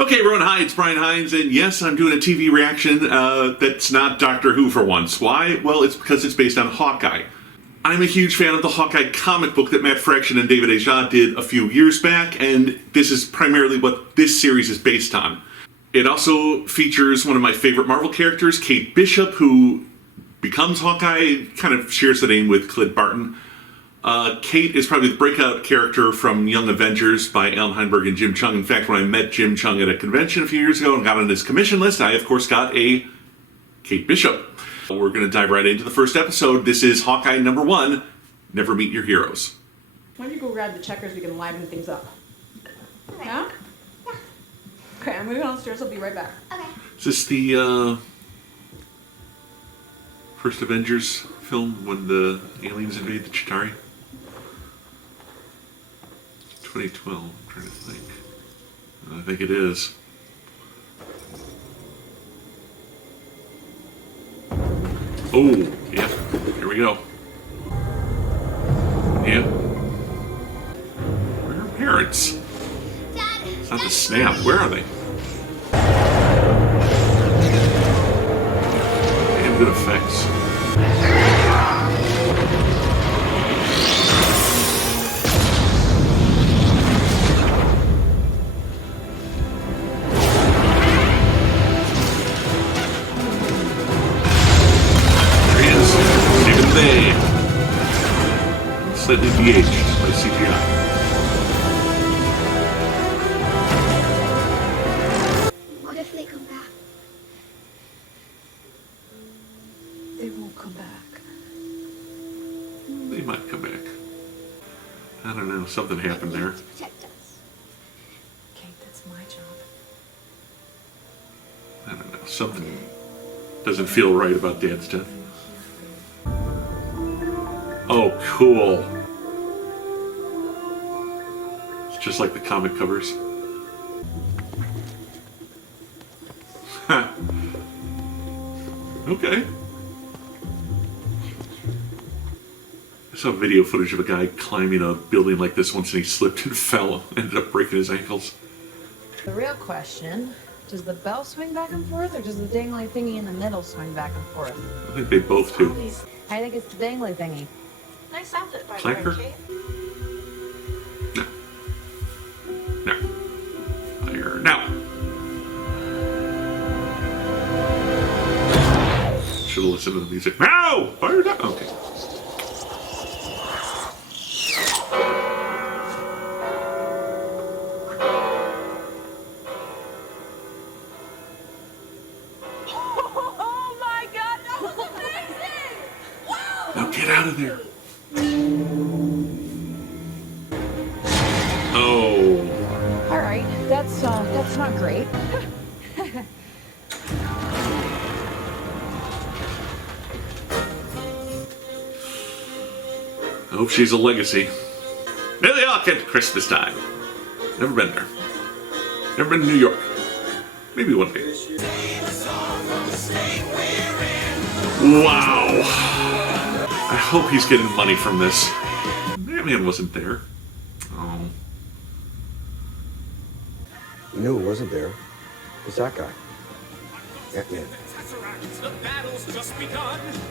Okay, everyone, hi, it's Brian Hines, and yes, I'm doing a TV reaction that's not Doctor Who for once. Why? Well, it's because it's based on Hawkeye. I'm a huge fan of the Hawkeye comic book that Matt Fraction and David Aja did a few years back, and this is primarily what this series is based on. It also features one of my favorite Marvel characters, Kate Bishop, who becomes Hawkeye, kind of shares the name with Clint Barton. Kate is probably the breakout character from Young Avengers by Alan Heinberg and Jim Chung. In fact, when I met Jim Chung at a convention a few years ago and got on his commission list, I, of course, got a Kate Bishop. We're going to dive right into the first episode. This is Hawkeye number 1, Never Meet Your Heroes. Why don't you go grab the checkers, we can liven things up. Okay. Yeah? Yeah. Okay, I'm moving downstairs, I'll be right back. Okay. Is this the first Avengers film when the aliens invade the Chitauri? 2012, I'm trying to think. I think it is. Oh, yeah, here we go. Yeah. Where are her parents? Dad, It's not the snap. Where are they? They have good effects. Slightly de-aged by CGI. what if they come back? They won't come back. They might come back. I don't know, something happened there. To protect us. Kate, that's my job. I don't know, something doesn't feel right about Dad's death. Oh, cool. It's just like the comic covers. Okay. I saw video footage of a guy climbing a building like this once and he slipped and fell, ended up breaking his ankles. The real question, does the bell swing back and forth, or does the dangly thingy in the middle swing back and forth? I think they both do. I think it's the dangly thingy. Nice outfit, by the Clanker? way, Kate. No. No. Fire now. Should have listened to the music. No! Fire now! Okay. Oh my god, that was amazing! Wow! Now get out of there. Oh. All right, that's not great. I hope she's a legacy. New York at Christmas time. Never been there. Never been to New York. Maybe one day. Wow. I hope he's getting money from this. Batman wasn't there. Oh. You knew it wasn't there. It's that guy. Ant-Man.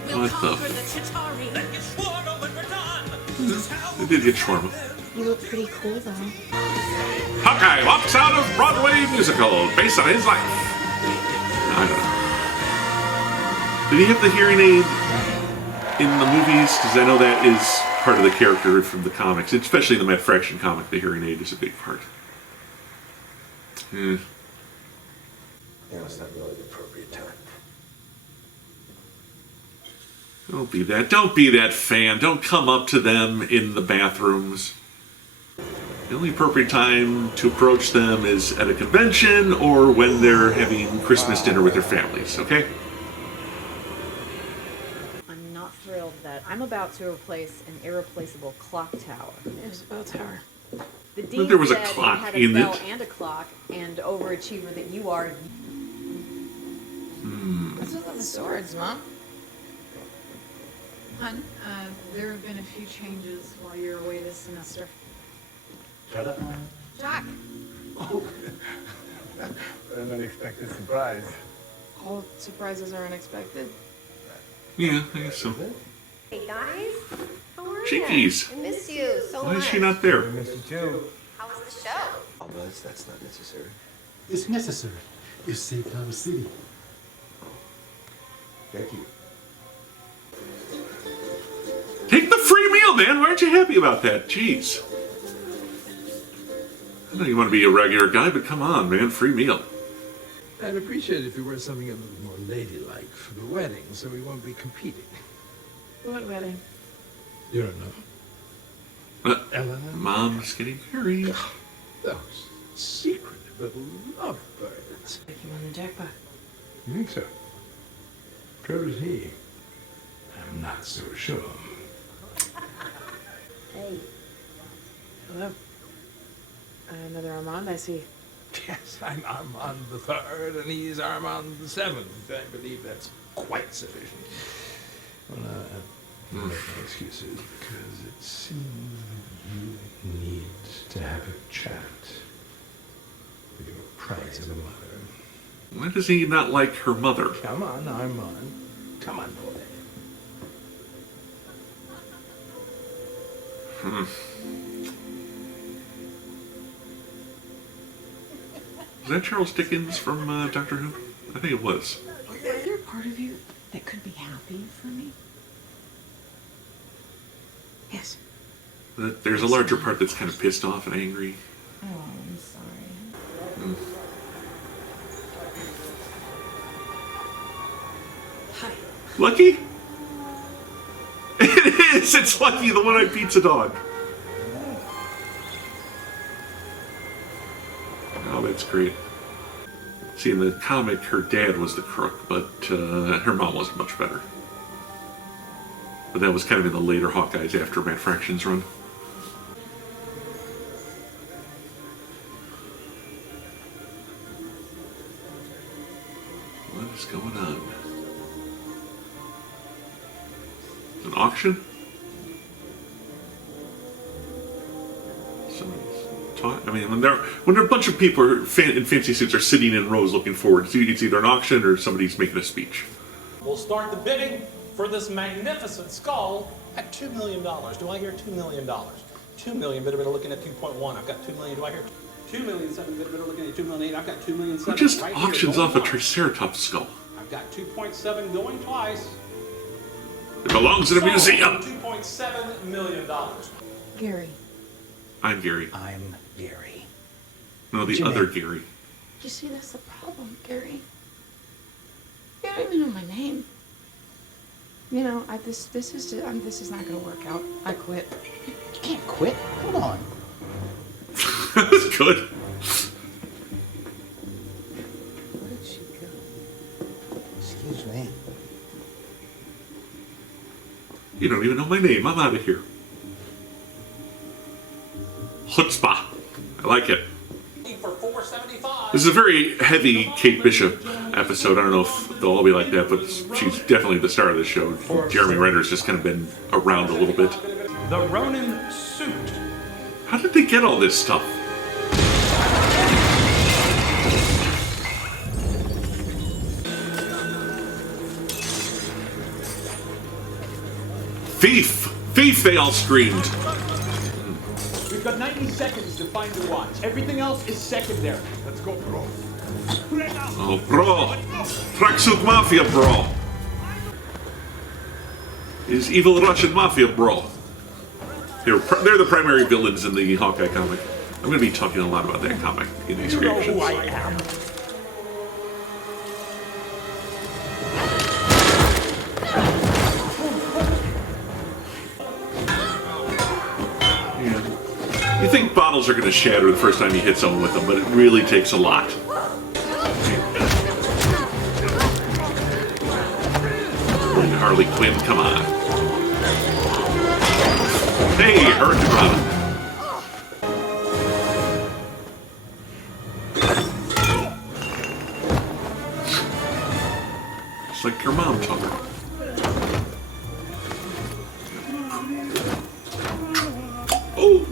What the? They did get shawarma. You look pretty cool, though. Hawkeye walks out of Broadway musical based on his life. I don't know. Did he have the hearing aid in the movies? Because I know that is part of the character from the comics, especially in the Matt Fraction comic. The hearing aid is a big part. Yeah, it's not really the appropriate time. Don't be that. Don't be that fan. Don't come up to them in the bathrooms. The only appropriate time to approach them is at a convention or when they're having Christmas dinner with their families, okay? I'm not thrilled that I'm about to replace an irreplaceable clock tower. It was a bell tower. The dean there was a said clock you had a in bell it. and a clock, and overachiever that you are. What's with all the swords, Mom? Hun, there have been a few changes while you're away this semester. Shut up. Jack! Oh. An unexpected surprise. All surprises are unexpected. Yeah, I guess so. Hey guys, how are Cheekies. I miss you so Why much. is she not there? I missed you too. How was the show? Oh, Buzz, that's not necessary. It's necessary. It saved our city. Thank you. Take the free meal, man. Why aren't you happy about that? Jeez. I know you want to be a regular guy, but come on, man. Free meal. I'd appreciate it if you were something a little more ladylike for the wedding, so we won't be competing. What wedding? You don't know. Eleanor? Mom's getting married. Those secret little lovebirds. Like you won the jackpot. You think so? Trevor's he. I'm not so sure. Hey. Hello. Another Armand, I see. Yes, I'm Armand the Third, and he's Armand the Seventh. I believe that's quite sufficient. Well, I'll make my excuses because it seems that you need to have a chat with your prize of a mother. Why does he not like her mother? Come on, Armand. Come on, boy. Was that Charles Dickens from Doctor Who? I think it was. Is there a part of you that could be happy for me? Yes. There's a larger part that's kind of pissed off and angry. Oh, I'm sorry. Hi. Lucky? It is! It's Lucky, the one-eyed pizza dog. Oh, that's great. See, in the comic, her dad was the crook, but her mom wasn't much better. But that was kind of in the later Hawkeyes after Matt Fraction's run. What is going on? An auction? Somebody's talking. I mean, when a bunch of people in fancy suits are sitting in rows looking forward, it's either an auction or somebody's making a speech. We'll start the bidding for this magnificent skull at $2 million. Do I hear $2 million? $2 million, better looking at 2.1. I've got $2 million. Do I hear $2 million? Better looking at 2.8. I've got $2 million. Who just right auctions here, off a going twice. Triceratops skull? I've got 2.7 going twice. It belongs in a museum. $2.7 million. Gary. I'm Gary. I'm Gary. No, the Jimmy. other Gary. You see, that's the problem, Gary. You don't even know my name. You know, this is not gonna work out. I quit. You can't quit. Hold on. That's good. Where did she go? Excuse me. You don't even know my name. I'm out of here. Chutzpah. I like it. For $475. This is a very heavy Kate Bishop episode. I don't know if they'll all be like that, but she's definitely the star of the show. Jeremy Renner's just kind of been around a little bit. The Ronin suit. How did they get all this stuff? Thief! Thief, they all screamed. We've got 90 seconds to find the watch. Everything else is secondary. Let's go, bro. Oh, bro. Tracksuit Mafia, bro. Is evil Russian Mafia, bro. They're the primary villains in the Hawkeye comic. I'm going to be talking a lot about that comic in these reactions. Who I am. Yeah. You think bottles are going to shatter the first time you hit someone with them, but it really takes a lot. Harley Quinn, come on. Hey, Hurricane Robin. It's like your mom taught her. Oh!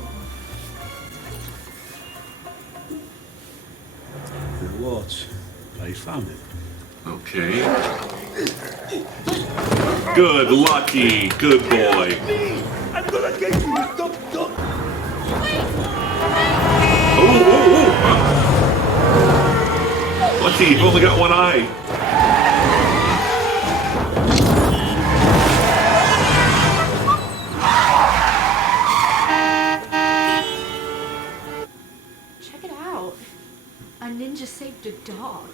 Okay. Good, Lucky. Good boy. I'm gonna get you. Don't. Oh. Lucky, you've only got one eye. Check it out. A ninja saved a dog.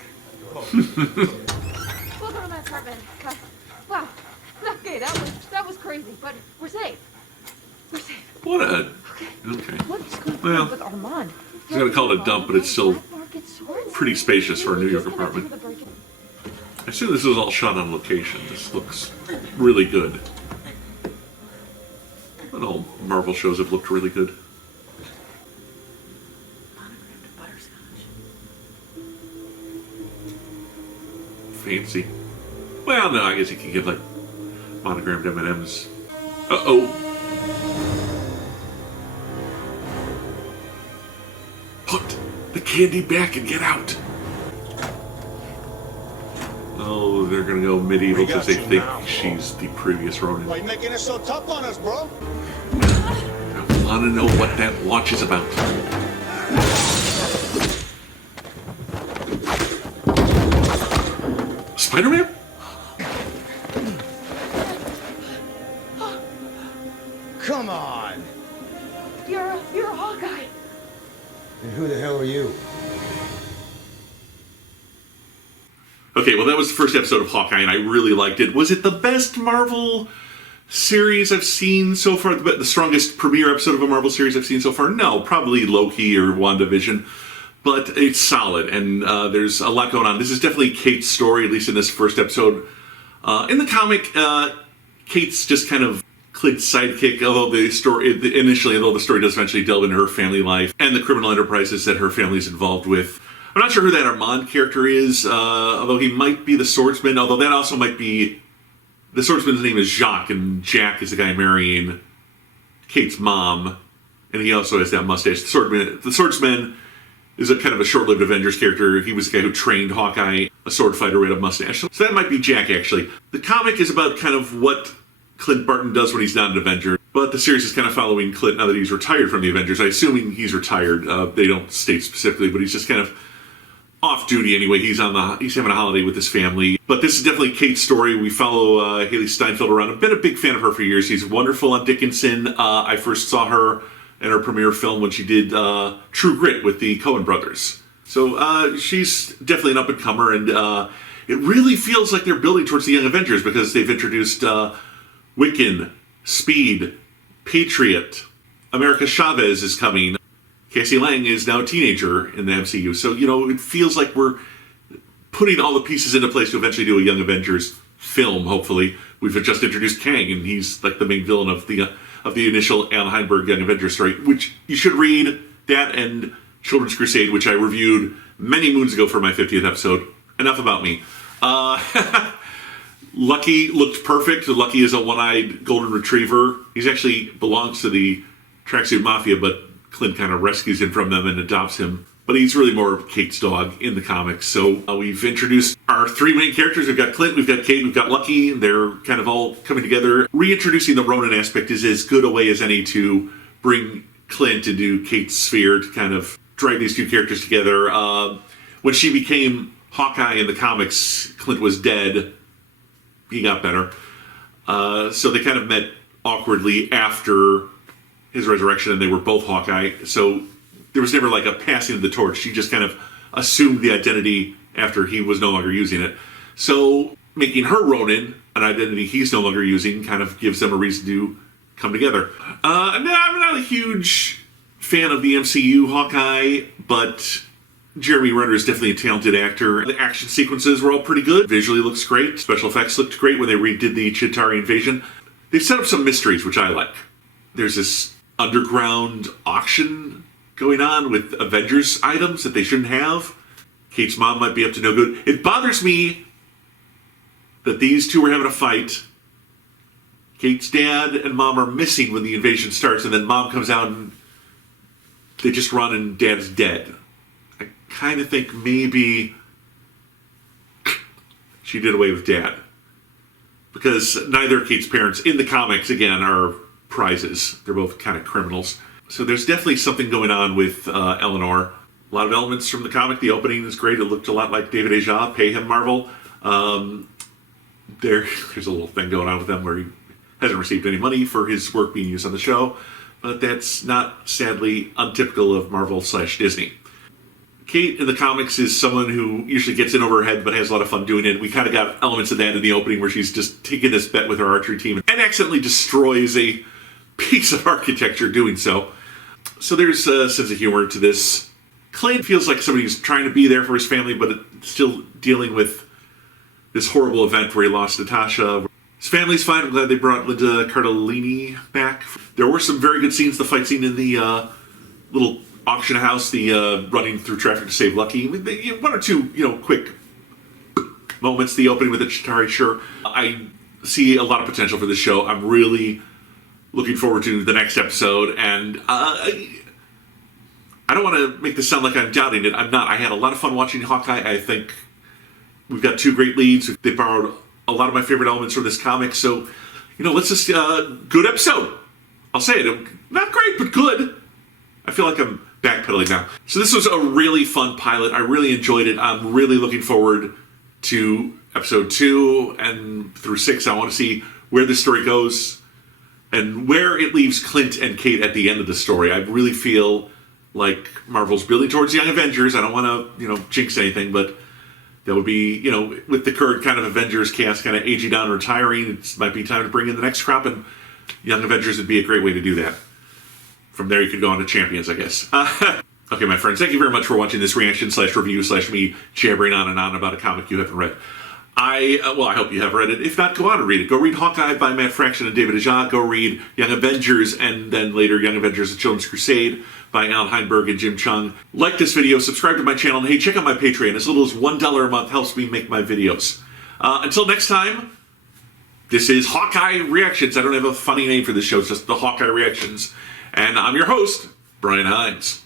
Welcome to my apartment. Wow. Okay, that was crazy, but we're safe. We're safe. What a... Okay. Okay. What is going Well, on with Armand? I was going to call it a dump, but it's still pretty spacious for a New York apartment. I assume this was all shot on location. This looks really good. And all Marvel shows have looked really good. Monogrammed butterscotch. Fancy. Well, no, I guess you can get like monogrammed M&Ms. Uh-oh. Put the candy back and get out. Oh, they're gonna go medieval because they think she's the previous Ronin. Why you making it so tough on us, bro? I want to know what that watch is about. Spider-Man? Come on! You're a Hawkeye. And who the hell are you? Okay, well that was the first episode of Hawkeye, and I really liked it. Was it the best Marvel series I've seen so far? The strongest premiere episode of a Marvel series I've seen so far? No, probably Loki or WandaVision. But it's solid, and there's a lot going on. This is definitely Kate's story, at least in this first episode. In the comic, Kate's just kind of Clint's sidekick, although the story does eventually delve into her family life and the criminal enterprises that her family's involved with. I'm not sure who that Armand character is, although he might be the swordsman, although that also might be... The swordsman's name is Jacques, and Jack is the guy marrying Kate's mom, and he also has that mustache. The swordsman is a kind of a short-lived Avengers character. He was the guy who trained Hawkeye, a sword fighter with a mustache. So that might be Jack, actually. The comic is about kind of what Clint Barton does when he's not an Avenger, but the series is kind of following Clint now that he's retired from the Avengers. I assume he's retired. They don't state specifically, but he's just kind of off duty anyway. He's having a holiday with his family. But this is definitely Kate's story. We follow Haley Steinfeld around. I've been a big fan of her for years. She's wonderful on Dickinson. I first saw her in her premiere film when she did True Grit with the Coen brothers. So she's definitely an up-and-comer, and it really feels like they're building towards the Young Avengers because they've introduced Wiccan, Speed, Patriot, America Chavez is coming. Cassie Lang is now a teenager in the MCU. So, it feels like we're putting all the pieces into place to eventually do a Young Avengers film, hopefully. We've just introduced Kang, and he's like the main villain of the initial Alan Heinberg Young Avengers story, which you should read that and Children's Crusade, which I reviewed many moons ago for my 50th episode. Enough about me. Lucky looked perfect. Lucky is a one-eyed golden retriever. He actually belongs to the Tracksuit Mafia, but Clint kind of rescues him from them and adopts him. But he's really more of Kate's dog in the comics. So we've introduced our three main characters. We've got Clint, we've got Kate, we've got Lucky. They're kind of all coming together. Reintroducing the Ronin aspect is as good a way as any to bring Clint into Kate's sphere to kind of drag these two characters together. When she became Hawkeye in the comics, Clint was dead. He got better. So they kind of met awkwardly after his resurrection, and they were both Hawkeye. So there was never like a passing of the torch. She just kind of assumed the identity after he was no longer using it. So making her Ronin, an identity he's no longer using, kind of gives them a reason to come together. I'm not a huge fan of the MCU Hawkeye, but Jeremy Renner is definitely a talented actor. The action sequences were all pretty good. Visually looks great. Special effects looked great when they redid the Chitauri invasion. They've set up some mysteries, which I like. There's this underground auction going on with Avengers items that they shouldn't have. Kate's mom might be up to no good. It bothers me that these two are having a fight. Kate's dad and mom are missing when the invasion starts, and then mom comes out and they just run and dad's dead. I kind of think maybe she did away with Dad. Because neither of Kate's parents in the comics, again, are prizes. They're both kind of criminals. So there's definitely something going on with Eleanor. A lot of elements from the comic. The opening is great. It looked a lot like David Aja. Pay him, Marvel. There's a little thing going on with them where he hasn't received any money for his work being used on the show. But that's not, sadly, untypical of Marvel/Disney. Kate in the comics is someone who usually gets in over her head but has a lot of fun doing it. We kind of got elements of that in the opening where she's just taking this bet with her archery team and accidentally destroys a piece of architecture doing so. So there's a sense of humor to this. Clint feels like somebody who's trying to be there for his family but still dealing with this horrible event where he lost Natasha. His family's fine. I'm glad they brought Linda Cardellini back. There were some very good scenes. The fight scene in the little auction house, the running through traffic to save Lucky. One or two, quick moments. The opening with the Chitauri, sure. I see a lot of potential for this show. I'm really looking forward to the next episode, and I don't want to make this sound like I'm doubting it. I'm not. I had a lot of fun watching Hawkeye. I think we've got two great leads. They borrowed a lot of my favorite elements from this comic, so, let's just, good episode. I'll say it. Not great, but good. I feel like I'm backpedaling now. So this was a really fun pilot. I really enjoyed it. I'm really looking forward to episode 2 and through 6. I want to see where this story goes and where it leaves Clint and Kate at the end of the story. I really feel like Marvel's building towards Young Avengers. I don't want to, jinx anything, but that would be, with the current kind of Avengers cast kind of aging down and retiring, it might be time to bring in the next crop, and Young Avengers would be a great way to do that. From there, you could go on to Champions, I guess. Okay, my friends, thank you very much for watching this reaction/review/me jabbering on and on about a comic you haven't read. I hope you have read it. If not, go on and read it. Go read Hawkeye by Matt Fraction and David Aja. Go read Young Avengers, and then later Young Avengers: A Children's Crusade by Alan Heinberg and Jim Chung. Like this video, subscribe to my channel, and hey, check out my Patreon. As little as $1 a month helps me make my videos. Until next time, this is Hawkeye Reactions. I don't have a funny name for this show. It's just the Hawkeye Reactions. And I'm your host, Brian Hines.